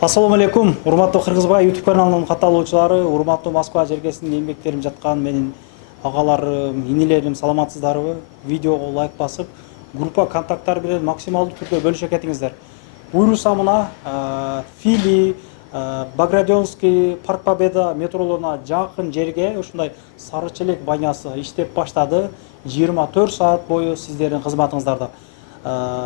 Ассаламу алейкум, урматтуу Кыргызбай YouTube каналынын катталуучулары, урматтуу Москва жергесинин эмгектерин жаткан менин агаларым, инилерим, саламатсыздарбы? Видеого лайк басып, группа контакттар менен максималдуу түрдө бөлүшө кетиңиздер. Буйруса мына Фили, Баградионский, Парк Победа метролоруна жакын жерге ушундай сары челек банясы иштеп баштады. 24 саат бою сиздердин кызматыңыздарда.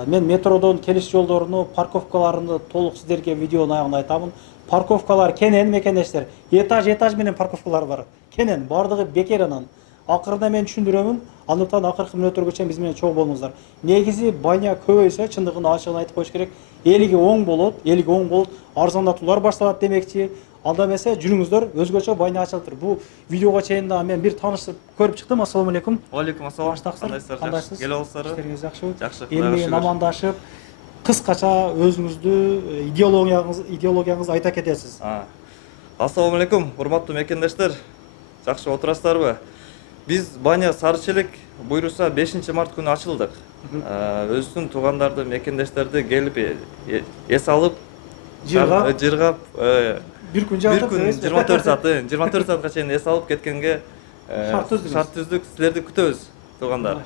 Мен метродон келиш жолдоруну, парковкаларını толук сиздерге видеонун аягында айтамын. Парковкалар кенен мекендештер. Этаж менен парковкалар бар. Кенен бардыгы бекер анан. Акырында мен түшүндүрөмүн. Андыктан акыркы мүнөттөргө чейин биз менен чогуу болуңуздар. Негизи баня көбөйсө, чындыгын ачыгын айтып коюш керек. Элиги оң болот, арзандатуулар башталат демекчи. Анда эмесе жүрүңүздөр, өзгөчө баня ачылыптыр. Бул видеого чейин да мен бир таанышып көрүп чыктым. Ассаламу алейкум. Алейкум ассалам. Кандайсыздар? Келе алсыздар? Иштериңиз жакшыбы? Жакшы. Эл менен амандашып, кыскача өзүңүздү, идеологияңызды айта кетесиз. Ассаламу алейкум, урматтуу мекендештер. Жакшы отурасыздарбы? Биз баня Сары Челек буйруса 5 март күнү ачылдык. Өзүбүздүн туугандарды, мекендештерди келип эс алып, жыргап, бир күн жатып, 24 саатка чейин эс алып кеткенге шарт түздүк. Силерди күтөбүз, туугандар.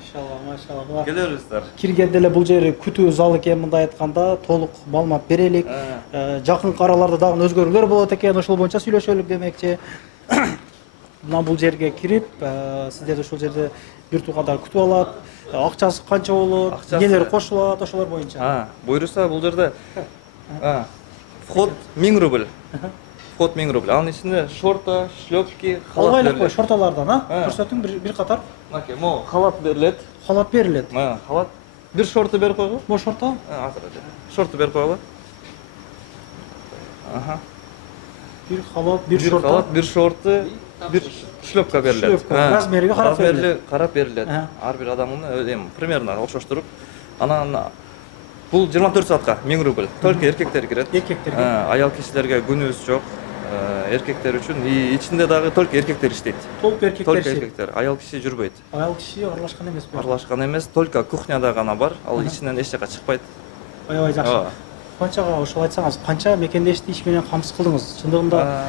Машалла. Келебиздер. Киргенде эле бул жери күтүү залы экен, мындай айтканда, толук маалымат берелик. Жакынкы араларда дагы өзгөрүүлөр болот экен, ошол боюнча сүйлөшөлүк демекчи. Мына бул жерге кирип, сиздерди ушул жерде бир туугандар күтүп алат. Акчасы канча болот, нелер кошулат, ошолор боюнча. Буйруса бул жерде вход 1000 рубль. Вход 1000 рубль. Анын ичинде шорта, шлёпки, халат берилет. Шорталардан, көрсөтүң бир катар. Мынакей, могу халат берилет. Халат берилет. Халат. Бир шорты берип койгу. Бул шорта? Шорты берип койгула. Бир халат, бир шорта. Халат, бир шорты, бир шлёпка берилет. Размериге карап берилет. Ар бир адамдын примерно окшоштуруп. Анан бул 24 саатка 1000 рубль. Только эркектер кирет. Аял кишилерге күнүбүз жок. Эркектер үчүн ичинде дагы только эркектер иштейт. Толук эркектер. Аял киши жүрбөйт. Аял киши аралашкан эмеспи? Аралашкан эмес, только кухняда гана бар. Ал ичинен эч жака чыкпайт. Аябай жакшы. Канчага ошол айтсаңыз, канча мекендешти иш менен камсыз кылдыңыз? Чындыгында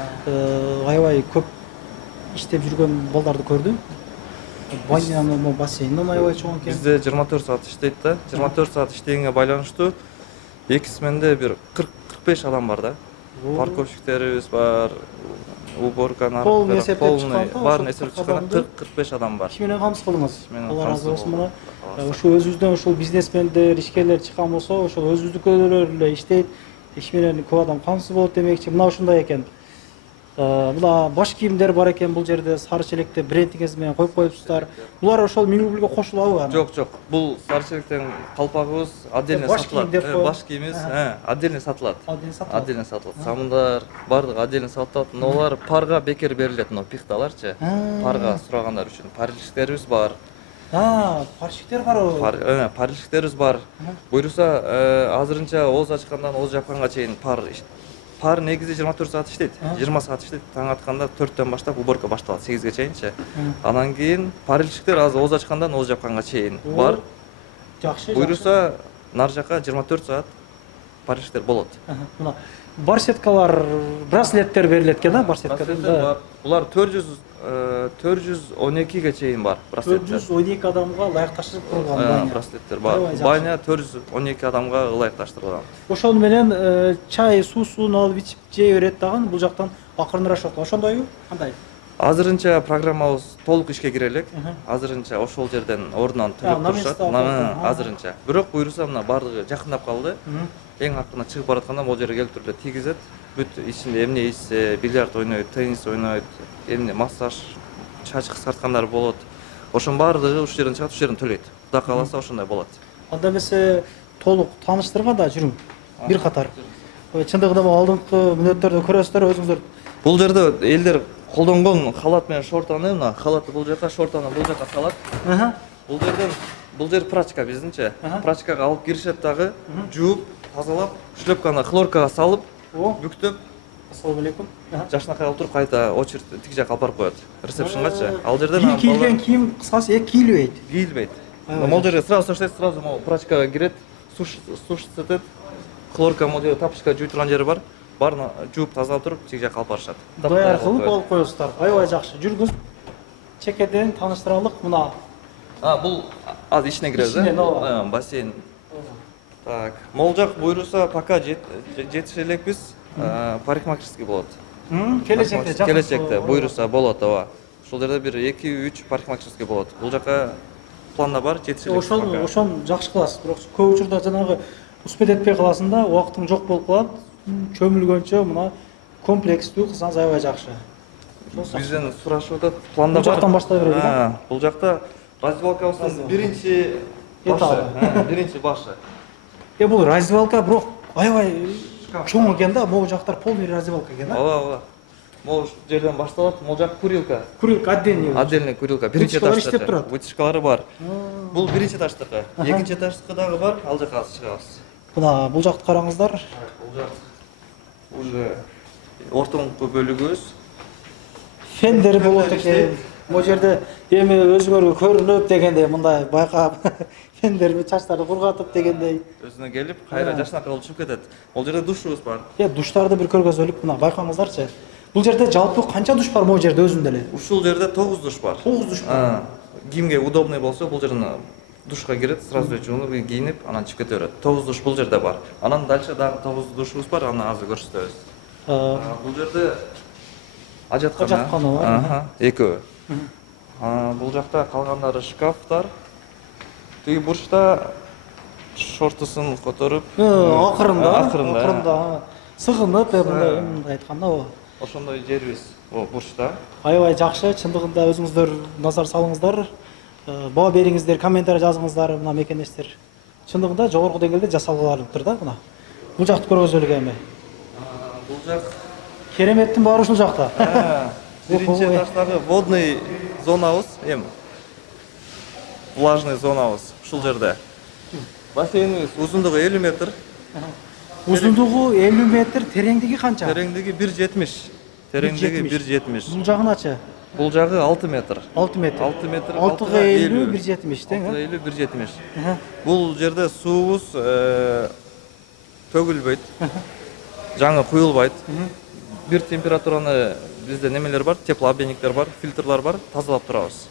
аябай көп иштеп жүргөн балдарды көрдүм. Банянын бассейнден аябай чоң экен. Бизде 24 саат иштейт да. 24 саат иштегенге байланыштуу эки сменде бир 40-45 адам бар да. Парковщиктерибиз бар, уборканы полный баарын эсептеп чыкканда 40-45 адам бар. Иш менен камсыз кылдыңыз. Алла ыраазы болсун. Мына ошо өзүбүздөн ошол бизнесмендер, ишкерлер чыккан болсо, ошол өзүбүздүкөлөр эле иштейт. Иш менен көп адам камсыз болот демекчи. Мына ушундай экен. Мына баш кийимдер бар экен бул жерде, Сары Челекте брендиңиз менен коюп коюпсуздар. Булар ошол 1000 рубльге кошулабы? Жок. Бул Сары Челектен калпагыбыз отдельно сатылат. Баш кийимибиз отдельно сатылат. Отдельно сатылат. Самындар бардыгы отдельно сатылат. Олар парга бекер берилет, но пихталарчы. Парга сурагандар үчүн. Парилиштерибиз бар. Парилиштер барбы? Парилиштерибиз бар. Буйруса азырынча ооз ачкандан ооз жапканга чейин пар негизи 24 саат иштейт. 20 саат иштейт. Таң атканда 4төн баштап уборка башталат 8ге чейинчи. Анан кийин парилиштер азыр ооз ачкандан ооз жапканга чейин бар. Жакшы. Буйруса нар жака 24 саат парилиштер болот. Мына барсеткалар, браслеттер берилет экен, барсеткада. Булар 412ге чейин бар браслеттер. 412 адамга ылайыкташтырып курулган баня. Браслеттер бар. Баня 412 адамга ылайыкташтырылган. Ошол менен чай, суусун алып ичип жей берет дагы бул жактан акырыныраак. Ошондойбу? Кандай? Азырынча программабыз толук ишке кире элек. Азырынча ошол жерден ордунан төлөп турушат. Азырынча. Бирок буйруса мына бардыгы жакындап калды. Эң акырына чыгып баратканда бул жерге келип туруп тийгизет. Бүт ичинде эмне ичсе, бильярд ойнойт, теннис ойнойт, эмне массаж, чач кыскарткандар болот. Ошонун бардыгы ушул жерден чыгат, ушул жерден төлөйт. Кудай кааласа ошондой болот. Анда эмесе толук тааныштырганда жүрүң. Бир катар. Чындыгында алдыңкы мүнөттөрдө көрөсүздөр өзүңүздөр. Бул жерде элдер колдонгон халат менен шортаны, мына халатты бул жака, шортаны бул жака салат. Бул жер прачка биздинчи. Прачкага алып киришет дагы, жууп, тазалап, шлёпканы хлоркага салып, бүктөп. Ассаламу алейкум. Жашынакай отуруп кайта очередь тиги жака алып барып коет. Ресепшнгачы. Ал жерден кийилген кийим кыскасы кийилбейт. Кийилбейт. Могул жерге сразу таштайт, сразу прачкага кирет, сушитет. Хлорка могул жерде тапочка жуй турган жери бар. барын жууп тазалап туруп тиги жакка алып барышат. Даяр кылып алып коесуздар. Аябай жакшы. Жүргүз. Чекеден тааныштыралык. Мына бул азыр ичине киребиз, бассейн. Так, могул жак буйруса пока жетише элекпиз. Парикмахерский болот. Келечекте буйруса болот, ооба. Ушул жерде бир 2-3 парикмахерский болот. Бул жака планда бар, жетише элекпиз. Ошону жакшы кыласыз. Бирок көп учурда жанагы успет этпей каласың да, убактың жок болуп калат. Чөмүлгөнчө мына комплекстүү кылсаңыз аябай жакшы. Бизден сурашып атат, планда бар. Бул жактан баштай берели да? Бул жакта раздевалкабыздын биринчи башы. Бул раздевалка бирок аябай чоң экен да, могу жактар полный раздевалка экен да? Ооба. Могу жерден башталат, могу жак курилка. Курилка отдельный курилка. Биринчи этажда. Вытяжкалары бар. Бул биринчи этаждыкы. Экинчи этаждыкы дагы бар, ал жака чыгабыз. Мына бул жакты караңыздар. Бул жак уже ортоңку бөлүгүбүз. Фендер болот экен. Бул жерде эми өзүңөргө көрүнүп дегендей мындай байкап фендерби чачтарды кургатып дегендей. Өзүнө келип, кайра жашнакай болуп чыгып кетет. Бул жерде душубуз бар. Душтарды бир көргөзөлүк, мына байкаңыздарчы. Бул жерде жалпы канча душ бар могу жерде өзүндө эле? Ушул жерде 9 душ бар. 9 душ бар. Кимге удобный болсо, бул жерден душка кирет, сразу жуунуп, кийинип, анан чыгып кете берет. 9 душ бул жерде бар. Анан дальше дагы 9 душубуз бар, аны азыр көрсөтөбүз. Бул жерде ажаткана бар. Экөө. Бул жакта калгандары шкафтар. Тиги бурчта шортусун которуп, акырында сыгынып, мындай айтканда ооба. Ошондой жерибиз бурчта. Аябай жакшы, чындыгында өзүңүздөр назар салыңыздар. Баа бериңиздер, комментарий жазыңыздар, мына мекендештер. Чындыгында жогорку деңгээлде жасалгалып да, мына. Бул жакты көргөзөлүк эми. Бул жак кереметтин баары ушул жакта. Биринчи этаждагы водный зонабыз, влажный зонабыз ушул жерде. Бассейнибиз узундугу 50 метр. Узундугу 50 метр, тереңдиги канча? Тереңдиги 1,70. Тереңдиги 1,70. Бул жагыначы? Бул жагы 6 метр. 6 метр. 6 метр. 6,50, 1,70 тең. 6,50, 1,70. Бул жерде суубуз төгүлбөйт. Жаңы куюлбайт. Бир температураны бизде немелер бар, теплообменниктер бар, фильтрлар бар, тазалап турабыз.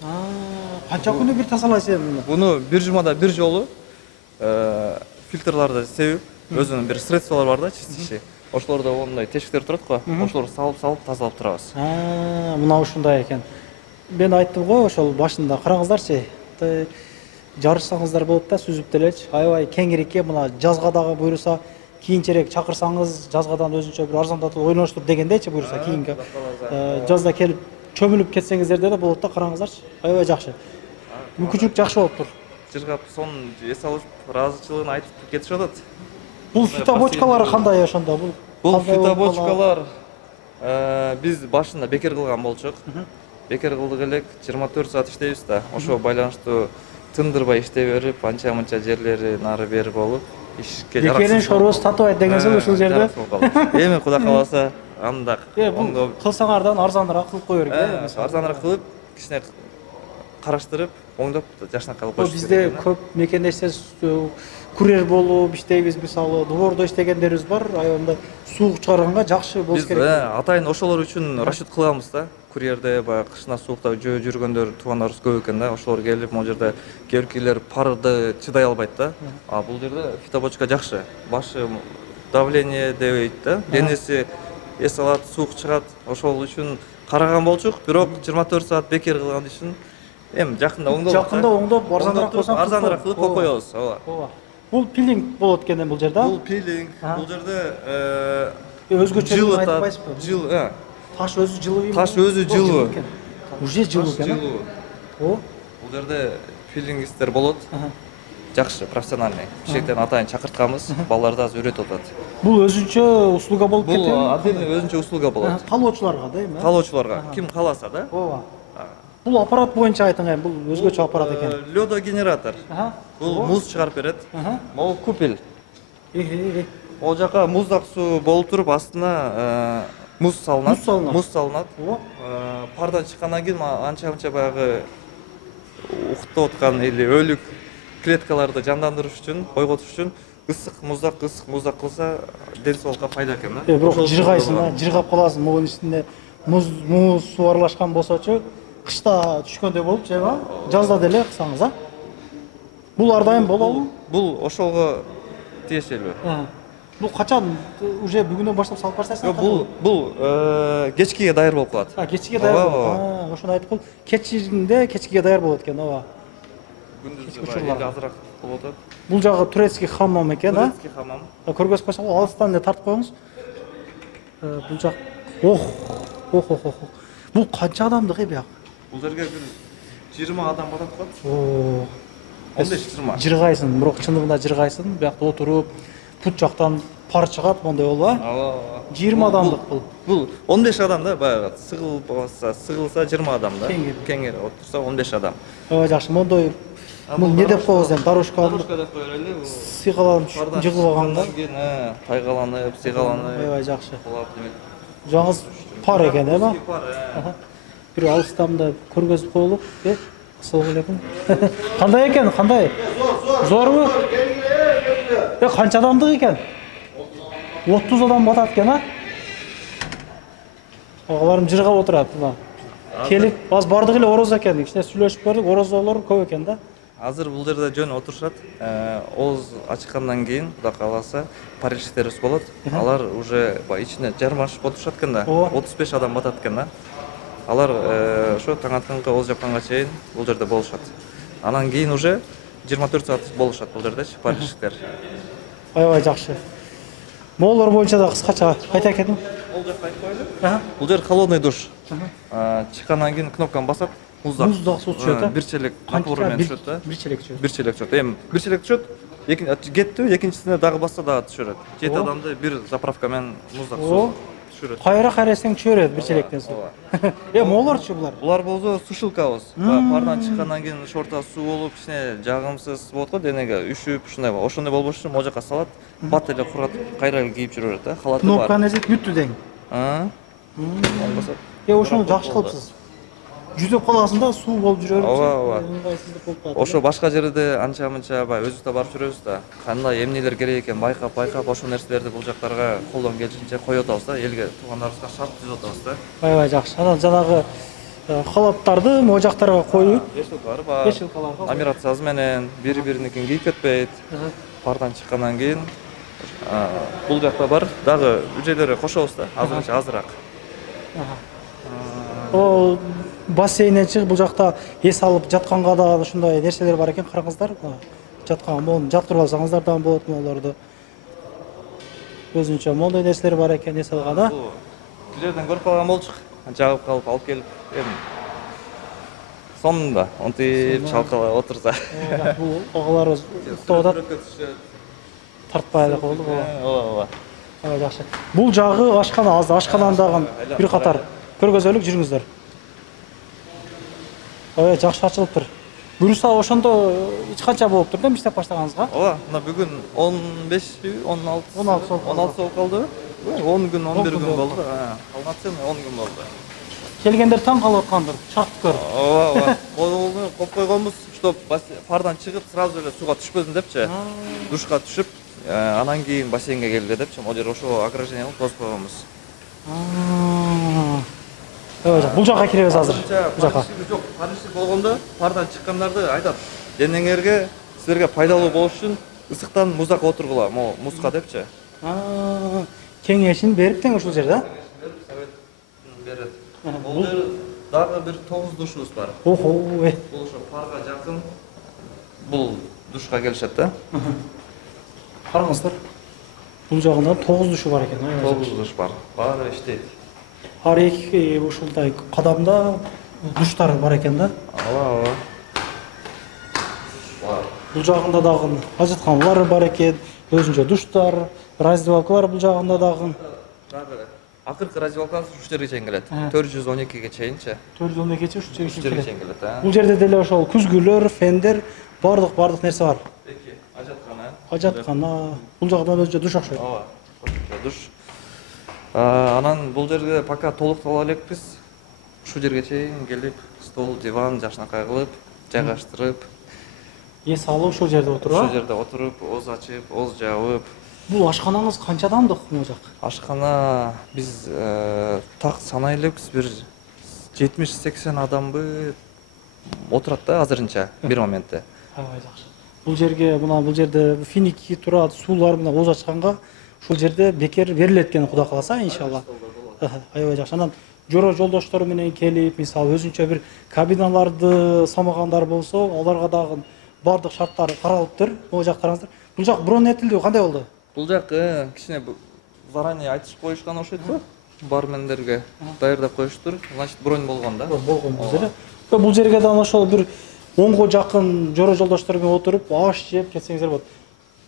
Канча күнү бир тазалайсыз муну? Буну бир жумада бир жолу фильтрларды себип, өзүнүн бир средстволор бар да, чистящий. Ошолордо ондай тешиктер турат го, ошолорду салып тазалап турабыз. Мына ушундай экен. Мен айттым го, ошол башында караңыздарчы. Жарышсаңыздар болот да, сүзүп делечи. Аябай кеңирике, мына жазга дагы буйруса кийинчерээк чакырсаңыз, жазгадан өзүнчө бир арзандатып ойноштур дегендейчи буйруса кийинки. Жазда келип чөмүлүп кетсеңиздер да болот да, караңыздарчы. Аябай жакшы. Мүмкүнчүлүк жакшы болуптур. Жыргап сонун эс алып, ыраазычылыгын айтып кетишип атат. Бул фитобочкалар кандай ошондо? Бул фитобочкалар биз башында бекер кылган болчук. Бекер кылдык элек, 24 саат иштейбиз да. Ошого байланыштуу тындырбай иштей берип, анча-мынча жерлери нары бери болуп, ишке жараксыз. Бекерин шорубуз татыбайт деген сөз ушул жерде. Эми Кудай кааласа, анда бул кылсаңардан арзаныраак кылып кое берет. Арзаныраак кылып, кичине караштырып, оңдоп жашнакка алып коюш. Бизде көп мекендештер курьер болуп иштейбиз, мисалы, двордо иштегендерибиз бар, аябай суук чыгарганга жакшы болуш керек. Биз атайын ошолор үчүн расчет кылабыз да. Курьерде баягы кышына суукта жүргөндөр туугандарыбыз көп экен да. Ошолор келип, могу жерде кээ-биркилер парды чыдай албайт да. Бул жерде фитобочка жакшы. Башы давление дебейт да. Денеси эс алат, суук чыгат. Ошол үчүн караган болчук, бирок 24 саат бекер кылган үчүн эми жакында оңдоп арзаныраак койсоң, арзаныраак кылып коебуз. Ооба. Бул пилинг болот экен бул жерде. Бул пилинг. Бул жерде өзгөчө айтпайсызбы? Жыл, Таш өзү жылуу. Таш өзү жылуу. Уже жылуу экен. Бул жерде пилингистер болот. Жакшы, профессиональный. Бишектен атайын чакыртканбыз, балдар да азыр үйрөтүп атат. Бул өзүнчө услуга болуп кетеби? Бул отдельный өзүнчө услуга болот. Калоочуларга да эми? Калоочуларга, ким кааласа да. Ооба. Бул аппарат боюнча айтыңыз, бул өзгөчө аппарат экен. Лёдогенератор. Бул муз чыгарып берет. Могу купель. Ол жака муздак суу болуп туруп, астына муз салынат. Пардан чыккандан кийин анча-мынча баягы уктап аткан или өлүк клеткаларды жандандырыш үчүн, койготуш үчүн ысык муздак кылса ден соолукка пайда экен да. Бирок жыргайсың да, жыргап каласың. Могун ичинде муз суу аралашкан болсочу, кышта түшкөндөй болуп жеба, жазда деле кылсаңыз, а? Бул ар дайым болобу? Бул ошолго тиешелүү. Бул качан уже бүгүнөн баштап салып баштайсың? Бул кечкиге даяр болуп калат. Кечкиге даяр болот. Ошону айтып кол. Кечкиге даяр болот экен, ооба. Күндүзгү азыраак болуп атат. Бул жагы турецкий хаммам экен, а? Турецкий хаммам. Көргөзүп койсоң, алыстан эле тартып коюңуз. Бул жак. Бул канча адамдык бияк? Бул жерге бир 20 адам батат калат. 15-20. Жыргайсың, бирок чындыгында жыргайсың, биякта отуруп, пут жактан пар чыгат, мондай болобу, а? Ооба. 20 адамдык бул. Бул 15 адам да, баягы сыгылса 20 адам да. Кеңири отурса 15 адам. Ооба, жакшы. Мондой бул не деп коебуз эми, дорожка деп коелу. сыйгаланып жыгылып алган да. Тайгаланып, сыйгаланып. Ооба, жакшы. Булат деmek. Жаңыз пар экен, эми? Пар. Бир алыстан да көргөзүп коелуп, Ассаламу алейкум. Кандай экен? Кандай? Зорбу? Канча адамдык экен? 30 адам батат экен, а? Агаларым жыргап отурат, мына. Келип, аз бардык эле ороз экен. Кичине сүйлөшүп көрдүк, орозолор көп экен да. Азыр бул жерде жөн отурушат. Ооз ачкандан кийин, Кудай кааласа, париждиктерибиз болот. Алар уже ичине жармашып отурушат экен да. 35 адам батат экен да. Алар ошо таң атканга ооз жапканга чейин бул жерде болушат. Анан кийин уже 24 саат болушат бул жердечи париждиктер. Аябай жакшы. Моолор боюнча да кыскача айта кетиң. Бул жакка айтып коелу. Бул жер холодный душ. Чыккандан кийин кнопканы басат, муздак суу түшөт, а? Бир челек напору менен түшөт да. Бир челек түшөт. Эми бир челек түшөт, кетти, экинчисине дагы басса дагы түшөрөт. 7 адамды бир заправка менен муздак суу түшөрөт. Кайра карасаң түшөрөт бир челектен суу. Моолорчу булар? Булар болсо сушилкабыз. Пардан чыккандан кийин шорта суу болуп, кичине жагымсыз болот го денеге, үшүп, ушундай болот. Ошондой болбош үчүн могу жака салат, бат эле куратып, кайра эле кийип жүрөт да. Халаты бар. Кнопканы эзет бүттү дең. Ошону жакшы кылыпсыз. Жүзүп каласың да, суу болуп жүрөт. Ооба. Ыңгайсыздык болуп калат. Ошо башка жерде анча-мынча өзүбүз да барып жүрөбүз да. Кандай эмнелер керек экен байкап, ошол нерселерди бул жактарга колдон келишинче коюп атабыз да. Элге туугандарыбызга шарт түзүп атабыз да. Аябай жакшы. Анан жанагы халаттарды могу жактарга коюп, вешалкалар бар. Номерациясы менен бири-бириникин кийип кетпейт. Пардан чыккандан кийин бул жакта бар. Дагы үжелерге кошобуз да. Азыраак. О, бассейнден чыгып бул жакта эс алып жатканга да ушундай нерселер бар экен, караңыздар. Жаткан мону жактырып алсаңыздар да болот моолорду. Өзүнчө мондой нерселер бар экен, эс алган, а? Бул жерден көрүп калган болчук. Жагып калып алып келип, эми сонунда онтип чалкалап отурса. Бул агаларыбыз уктап атат. Тартпай эле коелу. Ооба. Аябай жакшы. Бул жагы ашкана, ашкананы дагы бир катар көргөзөлүк жүрүңүздөр. Аябай жакшы ачылыптыр. Буюрса ошондо эч канча болуптур да иштеп баштаганыңызга? Ооба, мына бүгүн 15, 16 болуп калды. 10 күн, 11 күн болду. Полноценный 10 күн болду. Келгендер таң калып аткандыр, шарттыкөр. Ооба. Колду коюп койгонбуз, чтоб пардан чыгып сразу эле сууга түшпөсүн депчи. Душка түшүп, анан кийин бассейнге келгиле депчи. Могу жер ошо ограждение кылып тосуп койгонбуз. Бул жака киребиз азыр. Бул жака. Жок, париждик болгондо пардан чыккандарды айтат. Денеңерге, силерге пайдалуу болуш үчүн ысыктан муздакка отургула, могу музга депчи. Кеңешин берип тең ушул жерде. Берет. Бул жер дагы бир 9 душубуз бар. Охо. Бул ошо парга жакын. Бул душка келишет да. Караңыздар. Бул жагында 9 душу бар экен. 9 душ бар. Баары иштейт. Ар эки ушундай кадамда душтар бар экен да. Ооба. Бул жагында дагы ажытканлар бар экен, өзүнчө душтар, раздевалкалар бул жагында дагы. Акыркы раздевалкасы уш жерге чейин келет. 412ге чейинчи. 412ге чейин уш жерге чейин келет. Бул жерде деле ошол күзгүлөр, фендер, бардык нерсе бар. Ажаткана. Бул жагдан өзүнчө душ окшойт. Ооба. Душ. Анан бул жерге пока толуктала элекпиз. Ушул жерге чейин келип, стол, диван, жашнакай кылып, жайгаштырып, эс алып ошол жерде ошол отуруп, жерде отуруп, оз ачып, оз жабып. бул ашканаңыз канча адамдык могу жак? Ашкана биз так санай элекпиз, бир 70-80 адамбы отурат да азырынча бир моментте. Аябай жакшы. Бул жерге бул жерде финики турат, суулар менен оз ачканга ушул жерде бекер берилет экен Кудай кааласа, иншалла. Аябай жакшы. Анан жора жолдоштору менен келип, мисалы өзүнчө бир кабиналарды самагандар болсо, аларга дагы бардык шарттар каралыптыр. Могу жак караңыздар. Бул жак бронь этилди, кандай болду? Бул жак кичине заранее айтышып коюшкан окшойт го. Бармендерге даярдап коюштур. Значит, бронь болгон да. Болгон бул жерде. Бул жерге да ошол бир 10го жакын жора жолдоштор менен отуруп, аш жеп кетсеңиздер болот.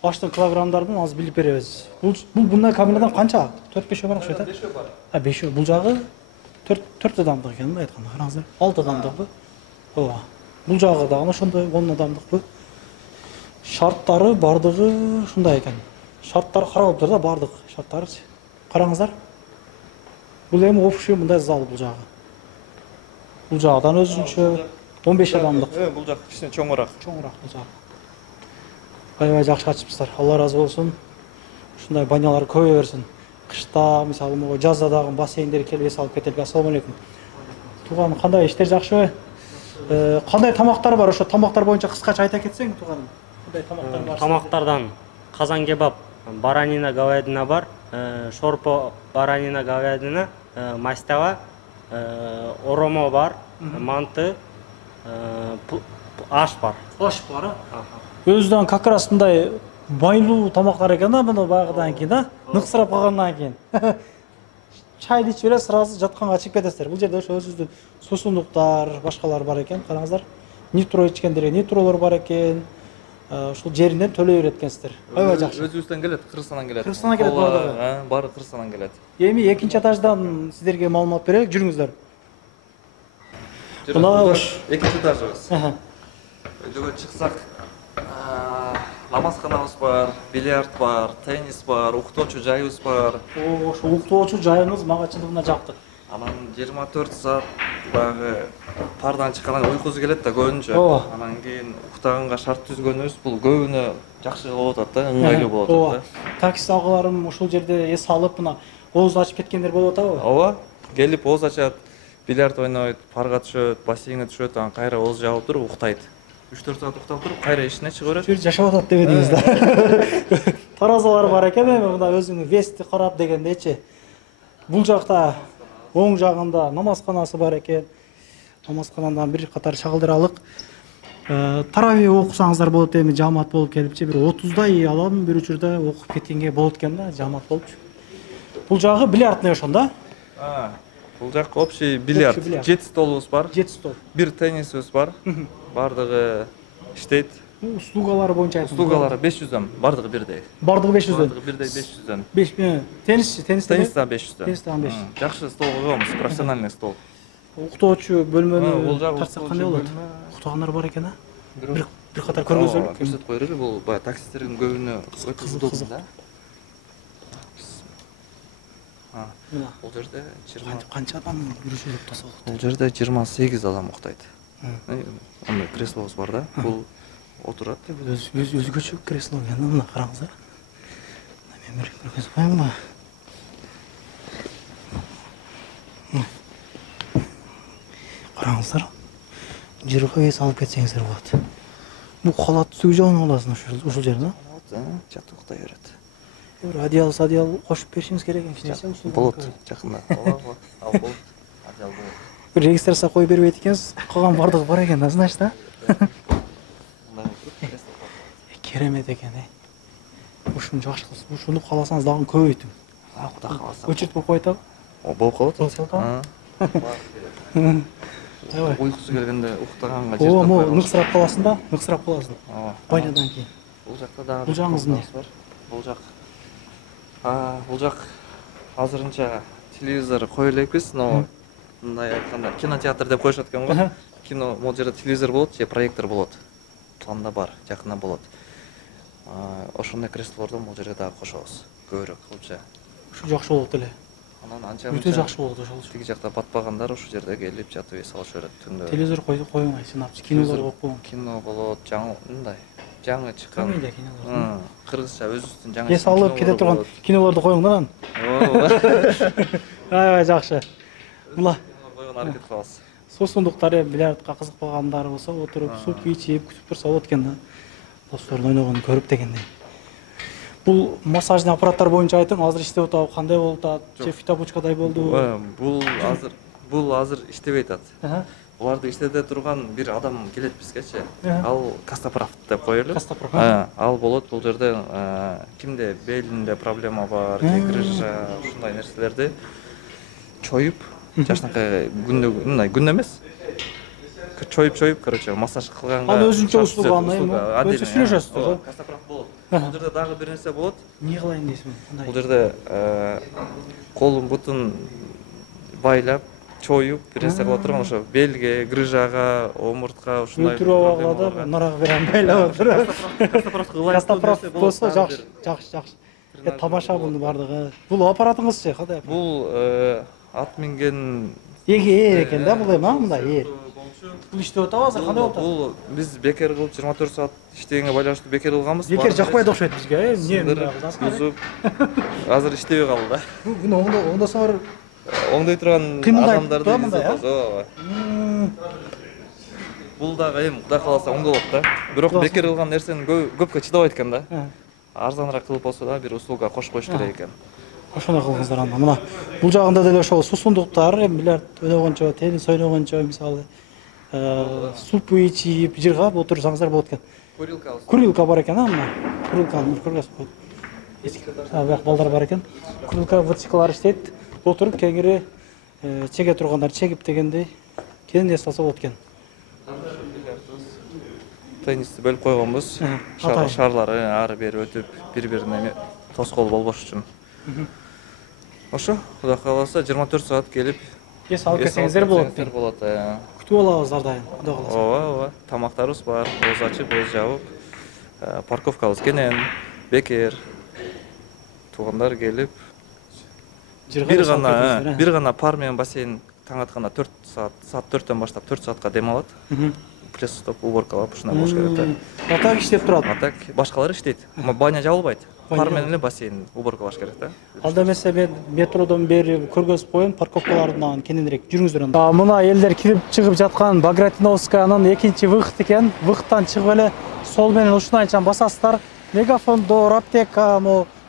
Аштын килограммдарын азыр билип беребиз. Бул мындай кабинадан канча? 4-5 бар окшойт, а? 5 бар. 5. Бул жагы 4 адамдык экен да айтканда. Караңыздар. 6 адамдыкпы? Ооба. Бул жагы дагы ошондой 10 адамдыкпы? Шарттары бардыгы ушундай экен. Шарттар каралыптыр да, бардык шарттары. Караңыздар. Бул эми общий мындай зал бул жагы. Бул жагдан өзүнчө 15 адамдык. Бул жак кичине чоңураак. Чоңураак бул жагы. Аябай жакшы ачыпсыздар. Алла разы болсун. Ушундай банялар көбөйө берсин. Кышта, мисалы, могу жазда дагы бассейндер келип эс алып кетели. Ассалому алейкум. Тууганым, кандай иштер жакшыбы? Кандай тамактар бар? Ошо тамактар боюнча кыскача айта кетсең, тууганым. Кандай тамактар бар? Тамактардан казан кебаб, баранина говядина бар, шорпо баранина говядина, мастава, оромо бар, манты, аш бар. Аш бар, а? Өзүнөн как раз мындай майлуу тамактар экен да, муну баягыдан кийин, да? Ныксырап калгандан кийин. Чайды ичип эле сразу жатканга чыгып кетесиздер. Бул жерде ошо өзүбүздүн суусундуктар, башкалар бар экен. Караңыздар. Нитро ичкендерге нитролор бар экен. Ушул жеринен төлөй берет экенсиздер. Аябай жакшы. Өзүбүздөн келет, Кыргызстандан келет. Кыргызстандан келет бардыгы. Баары Кыргызстандан келет. Эми экинчи этаждан сиздерге маалымат берелик, жүрүңүздөр. Мына экинчи этажыбыз. Өйдөгө чыксак, намазканабыз бар, бильярд бар, теннис бар, уктоочу жайыбыз бар. Ошо уктоочу жайыңыз мага чындыгында жакты. Анан 24 саат баягы пардан чыккандан уйкусу келет да көбүнчө. Анан кийин уктаганга шарт түзгөнүбүз бул көбүнө жакшы болуп атат да, ыңгайлуу болуп атат да. Такси агаларым ушул жерде эс алып, мына ооз ачып кеткендер болуп атабы? Ооба, келип ооз ачат, бильярд ойнойт, парга түшөт, бассейнге түшөт, анан кайра ооз жаап туруп уктайт. 3-4 саат уктап туруп, кайра ишине чыга берет. Бир жашап атат дебедиңиз да. Таразалар бар экен, эми мына өзүңүн вести карап дегендейчи. Бул жакта оң жагында намазканасы бар экен. Намазканадан бир катар чагылдыралык. Тарави окусаңыздар болот, эми жамаат болуп келипчи, бир 30дай адам бир учурда окуп кеткенге болот экен да, жамаат болупчу. Бул жагы бильярдный ошондо. Бул жак общий бильярд. 7 столубуз бар. 7 стол. Бир теннисибиз бар. Бардыгы иштейт. Услугалары боюнча айтыңыз. Услугалары 500дөн, бардыгы бирдей. Бардыгы 500дөн. Бардыгы бирдей 500дөн. Теннисчи, Теннистен 500дөн. Теннистен 500. Жакшы стол коебуз, профессиональный стол. Уктоочу бөлмөнү бул жагы тартсак кандай болот? Уктагандар бар экен, а? Бир катар көргөзөлүк. Көрсөтүп коелу, бул баягы таксисттердин көбүнө өтө удобно да. Бул жерде 20 Канча адам жүрүшүп атса болот? Бул жерде 28 адам уктайт. Андай креслобуз бар да. Бул отурат. Өзгөчө кресло экен, мына караңыздар. Мен бир көргөзүп коеюнбу? Караңыздар. Жырга эс алып кетсеңиздер болот. Бул халат түзүү жагын аласың ушул жерде, да? Жатып уктай берет. Бир одеял кошуп беришиңиз керек экен. Болот, жакында. Ооба, ал болот. Одеял болот. Бир регистрация коюп бербейт экенсиз. Калган бардыгы бар экен да, значит, да? Керемет экен, Ушуну жакшы кылсыз. Ушуну кааласаңыз дагы көбөйтүң. Кудай кааласа. Очередь болуп коет атабы? Болуп калат. Аябай. Уйкусу келгенде уктаганга жер Ооба, таппай могу ныксырап каласың да, ныксырап каласың. Банядан кийин. Бул жакта дагы Бул жагыңыз эмне? Бул жак. Бул жак азырынча телевизор кое элекпиз, но мындай айтканда кинотеатр деп коюшат экен го. Кино могу жерде телевизор болот же проектор болот. Планда бар, жакында болот. Ошондой креслолордон бул жерге дагы кошобуз. Көбүрөөк кылча. Ушу жакшы болот эле. Анан анча өтө жакшы болот ошол. тиги жакта батпагандар ушул жерде келип жатып эс алыша берет түндө. Телевизор коюңай, сынапчы кинолор коюп коюң. Кино болот, жаңы чыккан. Комедия кинолор. Кыргызча өзүбүздүн жаңы. Эс алып кете турган кинолорду коюң да анан. Аябай жакшы. Мына Койгон аракет кылабыз. суусундуктар эми бильярдка кызыкпагандар болсо отуруп суп ичип күтүп турса болот экен да. Достордун ойногонун көрүп дегендей. Бул массажный аппараттар боюнча айтың, азыр иштеп атабы, кандай болуп атат? Же фитопучкадай болду? Бул азыр иштебей атат. Буларды иштете турган бир адам келет бизгечи. Ал Кастопров деп коелу. Кастопров. Ал болот бул жерде кимде белинде проблема бар, грыжа, ушундай нерселерди чоюп, жашнакай күндө эмес. Чоюп, короче, массаж кылганга. Ал өзүнчө услуга аны эми. Өзү сүйлөшөсүз да. Кастопров болот. Бул жерде дагы бир нерсе болот. Эмне кылайын дейсиң? Бул жерде колун бутун байлап, чоюп, бир нерсе кыла турган ошо белге, грыжага, омуртка ушундай. Өлтүрүп алгыла да, нарага берем байлап отуруп. Кастопров болсо жакшы. Тамаша буну бардыгы. Бул аппаратыңызчы кандай? Бул ат минген Эгер экен да бул эми мындай. Бул иштеп атабы азыр кандай болуп атат? Бул биз бекер кылып 24 саат иштегенге байланыштуу бекер кылганбыз. Бекер жакпайт окшойт бизге, эмне? Азыр иштебей калды да. Буну оңдосоңор Оңдой турган адамдарды ооба. Бул дагы эми Кудай кааласа оңдолот да. Бирок бекер кылган нерсени көпкө чыдабайт экен да. Арзаныраак кылып болсо да бир услуга кошуп коюш керек экен. Ошондой кылыңыздар анда. Мына бул жагында деле ошол суусундуктар, эми бильярд ойногончо, теннис ойногончо, мисалы суп ичип, жыргап отурсаңыздар болот экен. Курилка бар экен, мына. Курилканы көргөзүп койду. Бияк балдар бар экен. Курилка вертикалар иштейт. Отуруп кеңири чеге тургандар чегип дегендей кенен эс алса болот экен. Теннисти бөлүп койгонбуз. Шарлары ары бери өтүп, бири-бирине тоскоол болбош үчүн. Ошо, Кудай кааласа 24 саат келип эс алып кетсеңиздер болот. Күтүп алабыз ар дайым, Кудай кааласа. Ооба. Тамактарыбыз бар, өз ачып, өз жабып. Парковкабыз кенен, бекер. Туугандар келип бир гана пар менен бассейн таң атканда 4 саат, саат 4төн баштап 4 саатка дем алат. Плюс стоп уборкалап ушундай болуш керек да. Атак иштеп турат. Атак башкалар иштейт. Баня жабылбайт. Пар менен эле бассейн уборкалаш керек да. Алда эмесе мен метродон бери көргөзүп коеюн, парковкалардан кененирээк жүрүңүздөр анда. Мына элдер кирип чыгып жаткан Багратиновскаянын экинчи выход экен. Выходтан чыгып эле сол менен ушунайчан басасыздар. Мегафондор, аптека,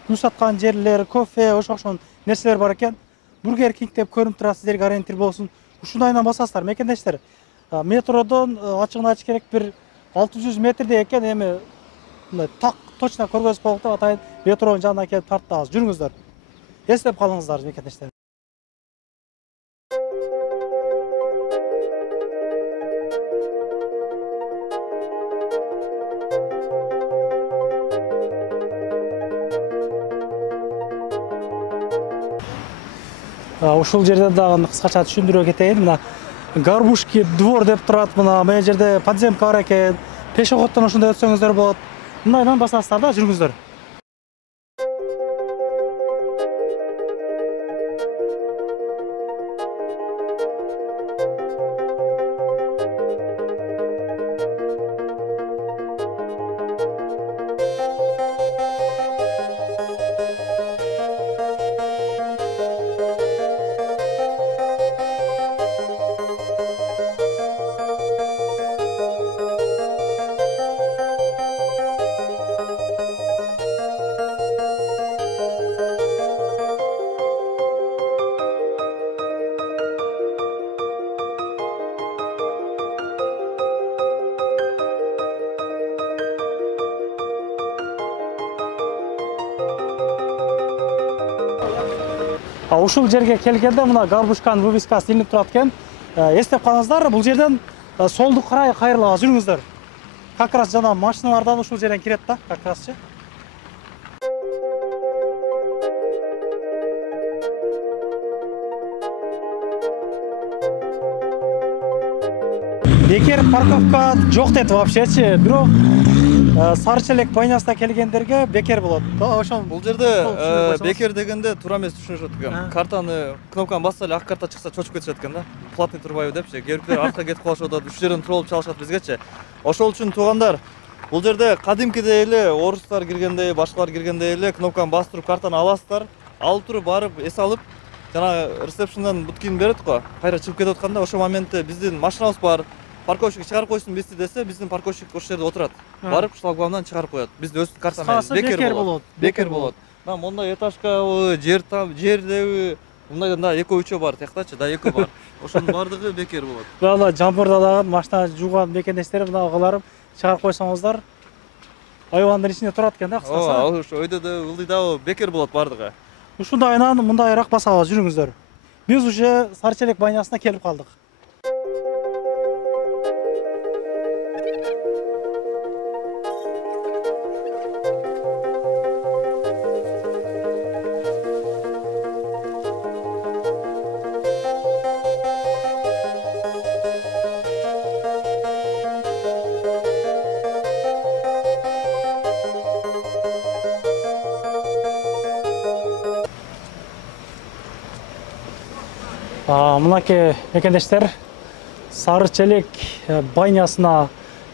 үй саткан жерлер, кофе, ошол нерселер бар экен. Бургер Кинг деп көрүнүп турат, сиздерге ориентир болсун. Ушундайынан басасыздар, мекендештер. Метродон ачыгын айтыш керек бир 600 метрдей экен, эми мындай так точно көргөзүп коелук деп атайын. Метронун жанына келип тартабыз. Жүрүңүздөр. Эстеп калыңыздар, мекендештер. Ушул жерде дагы кыскача түшүндүрө кетейин. Мына Горбушки двор деп турат. Мына жерде подземка бар экен. Пешеходдон ушундай өтсөңүздөр болот. Мындайдан басасыздар да, жүрүңүздөр. Ушул жерге келгенде мына Горбушканын вывескасы илинип турат экен. Эстеп калыңыздар, бул жерден солдук карай кайрылабыз, жүрүңүздөр. Как раз жана машиналардан ушул жерден кирет да, как разчы. Бекер парковка жок дейт вообще-чи, бирок Сары челек байнасына келгендерге бекер болот. Ошол Бул жерде бекер дегенде туура эмес түшүнүшөт экен. Картаны кнопканы басса эле ак карта чыкса чочуп кетишет экен да. Платный турбайбы депчи. Кээ бирөөлөр артка кетип калышып атат, үч жерден туруп алып чалышат бизгечи. Ошол үчүн туугандар, бул жерде кадимкидей эле орустар киргендей, башкалар киргендей эле кнопканы бастырып картаны аласыздар. Алып туруп барып эс алып, жана ресепшнден буткин берет го. Кайра чыгып кетип атканда ошол моментте биздин машинабыз бар. Парковщик чыгарып койсун бизди десе, биздин парковщик ошол жерде отурат. Барып шлагбаумдан чыгарып коет. Бизди өз картамен бекер болот. Бекер болот. Мондай этажкабы, жердеби, мындайдан да экөө-үчөө бар тияктачы, да экөө бар. Ошонун бардыгы бекер болот. Бала жампырдаган, машина жууган мекендештер мына агаларым чыгарып койсоңуздар, айвандын ичинде турат экен да, кыскасы. Ошо өйдө да ылдыйдабы бекер болот бардыгы. Ушундайынан мындайраак басабыз, жүрүңүздөр. Биз уже Сары челек байнасына келип калдык. Мынакей мекендештер, Сары челек байнасына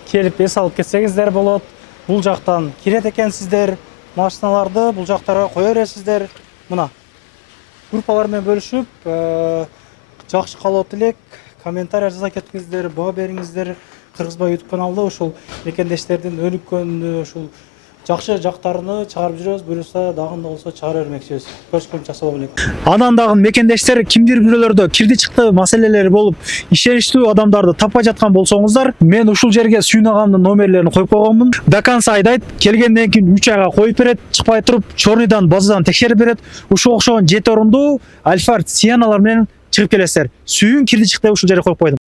келип эс алып кетсеңиздер болот. Бул жактан кирет экенсиздер, машиналарды бул жактарга кое бересиздер. Мына группалар менен бөлүшүп, жакшы каалоо тилек, комментарий жаза кетиңиздер, баа бериңиздер. Кыргызбай YouTube каналында ушул мекендештердин өнүккөнү, ушул жакшы жактарını чыгарып жүрөбүз, буюрса дагында болсо чыгара бермекчибиз. Көрүшкөнчө салам алейкум. Анан дагы мекендештер кимдир бирөөлөрдө кирди чыкты маселелери болуп, ишеничтүү адамдарды таппай жаткан болсоңуздар, мен ушул жерге Сүйүн агамдын номерлерин коюп койгонмун. До конца айдайт, келгенден кийин 3 айга коюп берет, чыкпай туруп, чорныйдан базадан текшерип берет. Ушул окшогон 7 орундуу Альфард Сиеналар менен чыгып келесиздер. Сүйүн кирди чыкты ушул жерге коюп койдум.